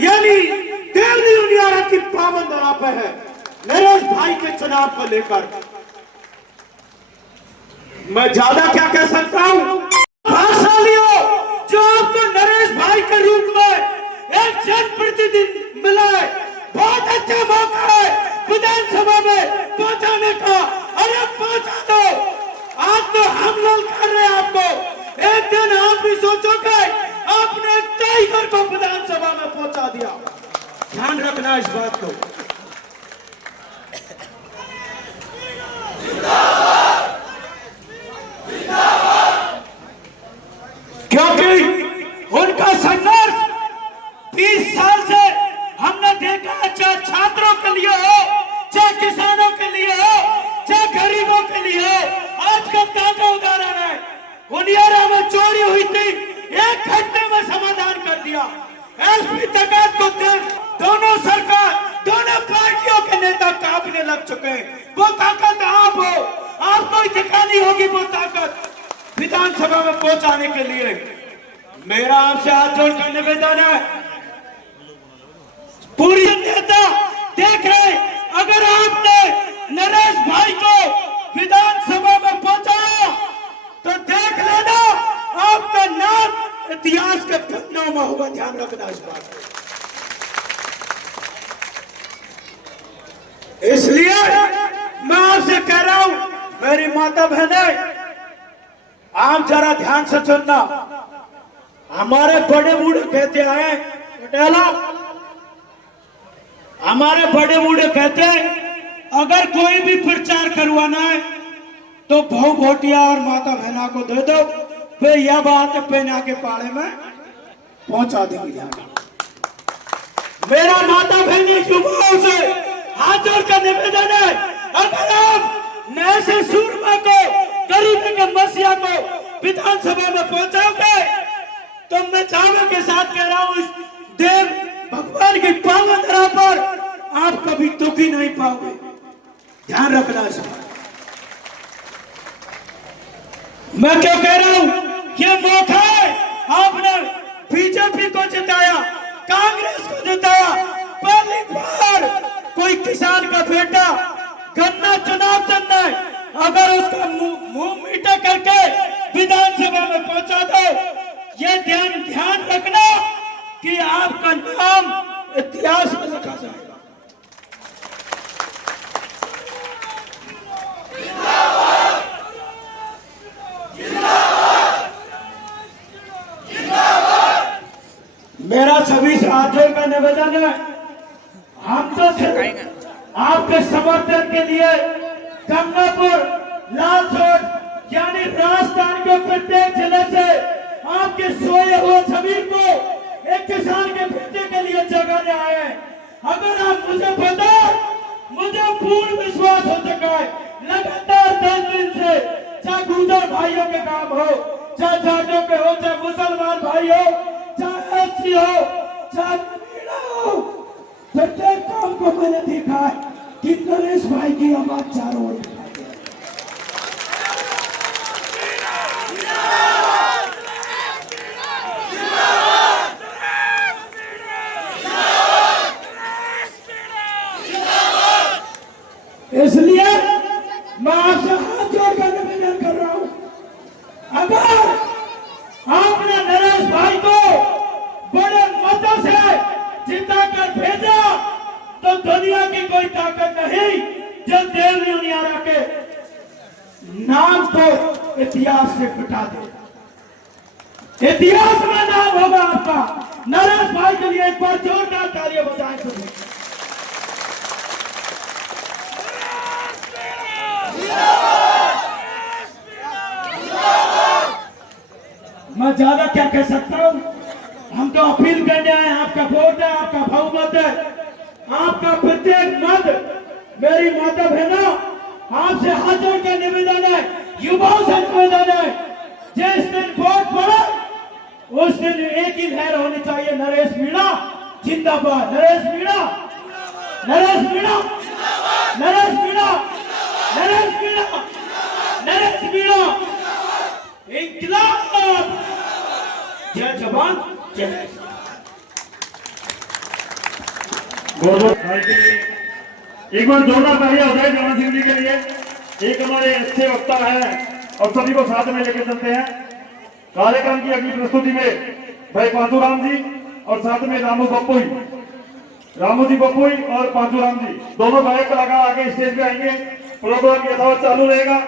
यानी देवनी उनियारा की पाबंद आप है नरेश भाई के चुनाव को लेकर। मैं ज्यादा क्या कह सकता हूं। भाषालियों जो आपको नरेश भाई के रूप में एक जनप्रतिनिधि मिला है, बहुत अच्छा मौका है विधानसभा में पहुंचाने का। अरे पहुंचा दो। आज तो हम लोग कर रहे हैं आपको। एक दिन आप भी सोचोगे आपने टाइगर को विधानसभा में पहुंचा दिया। ध्यान रखना इस बात को। क्योंकि उनका संघर्ष 20 साल से हमने देखा है, चाहे छात्रों के लिए हो, चाहे किसानों के लिए हो, चाहे गरीबों के लिए हो। आज का ताजा उदाहरण है, उनियारा में चोरी हुई थी, 1 घंटे में समाधान कर दिया। एसपी तक को दोनों सरकार, दोनों पार्टियों के नेता कांपने लग चुके हैं। वो ताकत आप हो, आपको दिखानी होगी वो ताकत विधानसभा में पहुंचाने के लिए। मेरा आपसे हाथ जोड़कर निवेदन है, पूरी नेता देख रहे, अगर आपने नरेश भाई को विधानसभा में पहुंचाया तो देख लेना आपका नाम इतिहास के पन्नों में होगा। ध्यान रखना इस बात को। इसलिए मैं आपसे कह रहा हूं, मेरी माता बहनें, आप जरा ध्यान से सुनना। हमारे बड़े बूढ़े कहते हैं पटेला, हमारे बड़े बूढ़े कहते हैं अगर कोई भी प्रचार करवाना है तो भाव भोटिया और माता बहना को दे दो, फिर यह बात पेना के पाड़े में पहुंचा देंगे। मेरा माता बहनी युवाओं से हाथ जोड़कर निवेदन है, अगर आप नए से सूरमा को, गरीबी के मसीहा को विधानसभा में पहुंचाओगे तो मैं चावल के साथ कह रहा हूं, देव भगवान की पावन धरा पर आप कभी दुखी नहीं पाओगे। ध्यान रखना इस बात। मैं क्या कह रहा हूं, ये मौका है, आपने बीजेपी को जिताया, कांग्रेस को जिताया, पहली बार कोई किसान का बेटा गन्ना चुनाव चलना है, अगर उसका मुंह मीठा करके विधानसभा में पहुंचा दो, ये ध्यान रखना कि आपका नाम इतिहास में लिखा जाएगा। मेरा सभी से हाथ जोड़कर निवेदन है, हम तो आपके समर्थन के लिए गंगापुर, लालसोट यानी राजस्थान के प्रत्येक जिले से आपके सोए हुए जमीन को एक किसान के बेटे के लिए जगाने आए हैं। अगर आप मुझे बता, मुझे पूर्ण विश्वास हो चुका है, लगातार 10 दिन से, चाहे गुर्जर भाइयों के काम हो, चाहे जाटों के हो, चाहे मुसलमान भाई हो, चाहे एससी हो, चाहे मीणा हो, प्रत्येक काम को मैंने देखा है कि नरेश भाई की आवाज चारों ओर दिखाई दे। इसलिए मैं आपसे हाथ जोड़कर निवेदन कर रहा हूं, अगर आपने नरेश भाई को बड़े मतों से जिताकर भेजा तो दुनिया की कोई ताकत नहीं जो देवनी उनियारा के नाम को इतिहास से मिटा दे। इतिहास में नाम होगा आपका। नरेश भाई के लिए एक बार जोरदार तालियां बजाएं। मैं ज्यादा क्या कह सकता हूं, हम तो अपील करने आए, आपका वोट है, आपका बहुमत है, आपका प्रत्येक मत। मेरी माता बहनों, आपसे हाथ जोड़कर निवेदन है, युवाओं से निवेदन है, जिस दिन वोट पड़ा उस दिन एक ही लहर होनी चाहिए, नरेश मीणा जिंदाबाद, नरेश मीणा, नरेश मीणा, नरेश मीणा, नरेश मीणा, नरेश मीणा, इंकलाब। जय जवान, जय भाई के लिए एक बार जोरदार तालियां हो जाए जवान सिंह जी के लिए। एक हमारे अच्छे वक्ता है और सभी को साथ में लेकर चलते हैं। कार्यक्रम की अगली प्रस्तुति में भाई पांचूराम जी और साथ में रामू जी बप्पुई और पांचूराम जी दोनों गायक कलाकार आगे स्टेज पे आएंगे। प्रोग्राम यथावत चालू रहेगा।